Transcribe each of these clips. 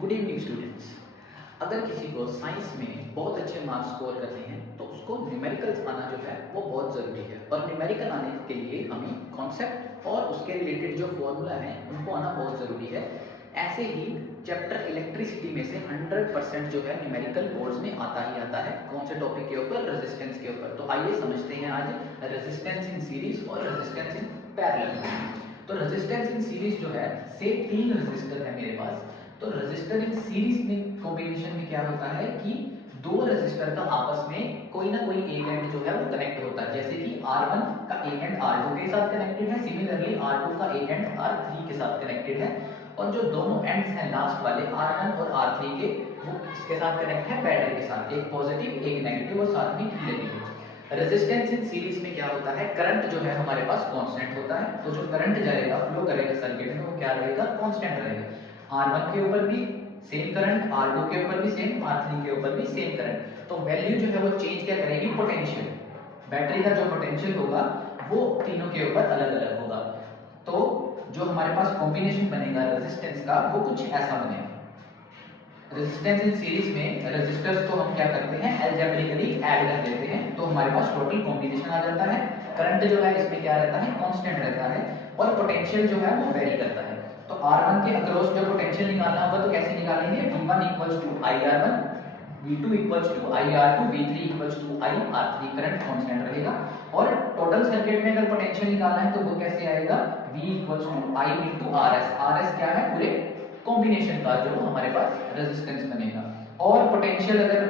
Good evening students. अगर किसी को साइंस में बहुत अच्छे मार्क्स स्कोर करने हैं तो उसको न्यूमेरिकल्स आना जो है वो बहुत ज़रूरी है। और न्यूमेरिकल आने के लिए हमें कॉन्सेप्ट और उसके रिलेटेड जो फॉर्मूला हैं उनको आना बहुत ज़रूरी है। ऐसे ही चैप्टर इलेक्ट्रिसिटी में से 100% जो है न्यूमेरिकल बोर्ड्स में आता ही आता है। कौन से टॉपिक के ऊपर? रेजिस्टेंस के ऊपर। तो आइए समझते हैं आज रेजिस्टेंस इन सीरीज और रेजिस्टेंस इन पैरेलल। तो रेजिस्टेंस इन सीरीज जो है से 3 रेजिस्टर है मेरे पास। तो रेजिस्टर इन सीरीज में कॉम्बिनेशन में क्या होता है कि दो रेजिस्टर का आपस में कोई ना कोई एक एंड जो है वो कनेक्ट होता है। जैसे कि R1 का एक एंड R2 के साथ कनेक्टेड है, सिमिलरली R2 का एक एंड R3 के साथ कनेक्टेड है। और जो दोनों एंड्स हैं लास्ट वाले R1 और R3 के, वो इसके साथ कनेक्ट है बैटरी के साथ, एक पॉजिटिव एक नेगेटिव और साथ में नेगेटिव। रेजिस्टेंस इन सीरीज में क्या होता है, करंट जो है हमारे पास कांस्टेंट होता है। तो जो करंट जाएगा फ्लो करेगा सर्किट में वो क्या रहेगा? कांस्टेंट रहेगा। R1 के ऊपर भी सेम करंट, R2 के ऊपर भी सेम, R3 के ऊपर भी सेम करंट। तो वैल्यू जो है वो चेंज क्या करेगी? पोटेंशियल। बैटरी का जो पोटेंशियल होगा वो तीनों के ऊपर अलग अलग होगा। तो जो हमारे पास कॉम्बिनेशन बनेगा रेजिस्टेंस का वो कुछ ऐसा बनेगा। रेजिस्टेंस इन सीरीज में रेजिस्टर्स को हम क्या करते हैं? अलजेब्रिकली ऐड कर देते हैं, तो हमारे पास टोटल कॉम्बिनेशन आ जाता है। करंट जो है इसमें क्या रहता है? कांस्टेंट रहता है। और पोटेंशियल जो है वो वेरी करता है। तो R1 के अक्रॉस जो पोटेंशियल निकालना होगा तो कैसे निकालेंगे? V1 equals to IR1, V2 equals to IR2, V3 equals to IR3। Current constant रहेगा। और टोटल सर्किट में अगर पोटेंशियल निकालना है तो वो कैसे आएगा? V equals to I into RS। RS क्या है? पूरे कॉम्बिनेशन का जो हमारे पास रेजिस्टेंस बनेगा। और पोटेंशियल अगर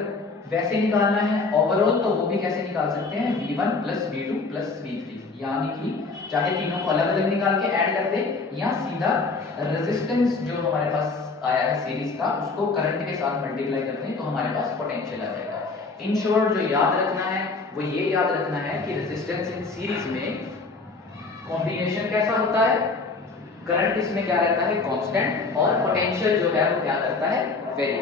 वैसे निकालना है ओवरऑल तो वो भी कैसे निकाल सकते हैं? V1 plus V2 plus V3, यानी कि चाहे तीनों को अलग अलग निकाल के ऐड कर दे या सीधा रेजिस्टेंस जो हमारे पास आया है सीरीज का उसको करंट के साथ मल्टीप्लाई करते हैं तो हमारे पास पोटेंशियल आ जाएगा। इन शॉर्ट जो याद रखना है वो ये याद रखना है कि रेजिस्टेंस इन सीरीज में कॉम्बिनेशन कैसा होता है? करंट इसमें क्या रहता है? कांस्टेंट। और पोटेंशियल जो है वो क्या करता है? वेरी।